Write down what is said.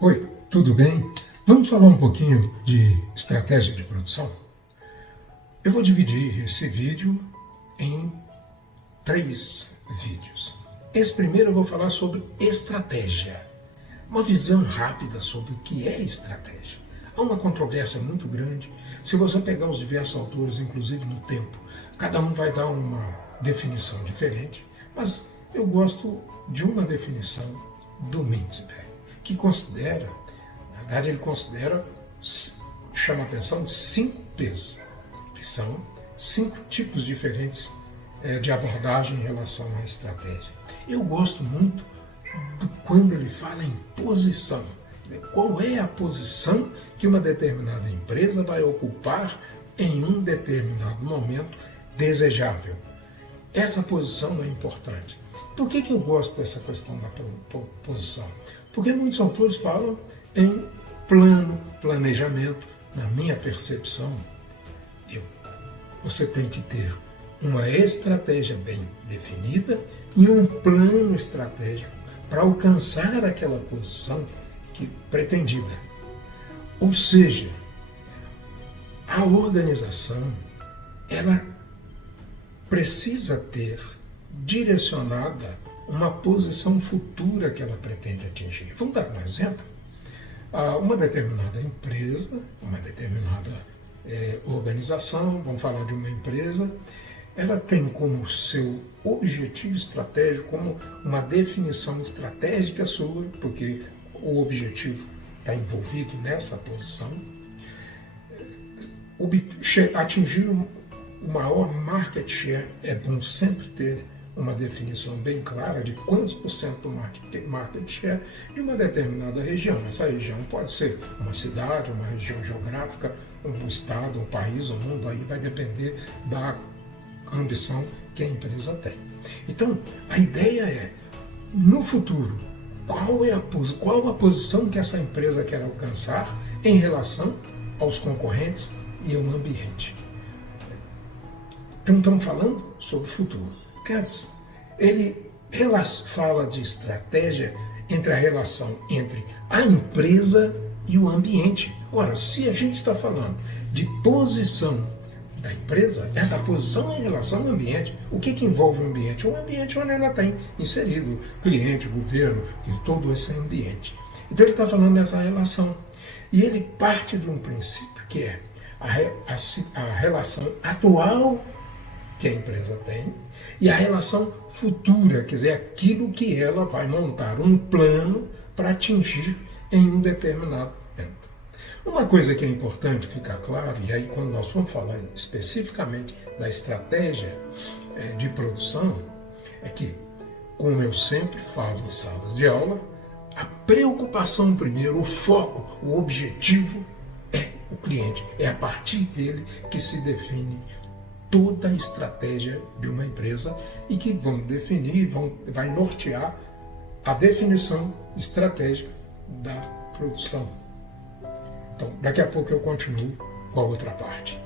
Oi, tudo bem? Vamos falar um pouquinho de estratégia de produção? Eu vou dividir esse vídeo em 3 vídeos. Esse primeiro eu vou falar sobre estratégia, uma visão rápida sobre o que é estratégia. Há uma controvérsia muito grande. Se você pegar os diversos autores, inclusive no tempo, cada um vai dar uma definição diferente, mas eu gosto de uma definição do Mintzberg, que considera, na verdade ele considera, chama a atenção de 5 P's, que são 5 tipos diferentes de abordagem em relação à estratégia. Eu gosto muito quando ele fala em posição. Qual é a posição que uma determinada empresa vai ocupar em um determinado momento desejável? Essa posição é importante. Por que eu gosto dessa questão da posição? Porque muitos autores falam em planejamento. Na minha percepção, você tem que ter uma estratégia bem definida e um plano estratégico para alcançar aquela posição pretendida. Ou seja, a organização ela precisa ter direcionada uma posição futura que ela pretende atingir. Vamos dar um exemplo? Uma determinada empresa, uma determinada organização, vamos falar de uma empresa, ela tem como seu objetivo estratégico, como uma definição estratégica sua, porque o objetivo está envolvido nessa posição, atingir o maior market share. É bom sempre ter uma definição bem clara de quantos por cento do market share de uma determinada região. Essa região pode ser uma cidade, uma região geográfica, um estado, um país, um mundo, aí vai depender da ambição que a empresa tem. Então, a ideia é, no futuro, qual a posição que essa empresa quer alcançar em relação aos concorrentes e ao ambiente. Então, estamos falando sobre o futuro. Katz, ele fala de estratégia entre a relação entre a empresa e o ambiente. Ora, se a gente está falando de posição da empresa, essa posição é em relação ao ambiente. O que envolve o ambiente? O ambiente onde ela tem inserido cliente, governo, todo esse ambiente. Então ele está falando dessa relação. E ele parte de um princípio que é a relação atual que a empresa tem e a relação futura, quer dizer, aquilo que ela vai montar um plano para atingir em um determinado momento. Uma coisa que é importante ficar claro, e aí quando nós vamos falar especificamente da estratégia de produção, é que, como eu sempre falo em salas de aula, a preocupação primeiro, o foco, o objetivo é o cliente. É a partir dele que se define toda a estratégia de uma empresa e que vão definir, vai nortear a definição estratégica da produção. Então, daqui a pouco eu continuo com a outra parte.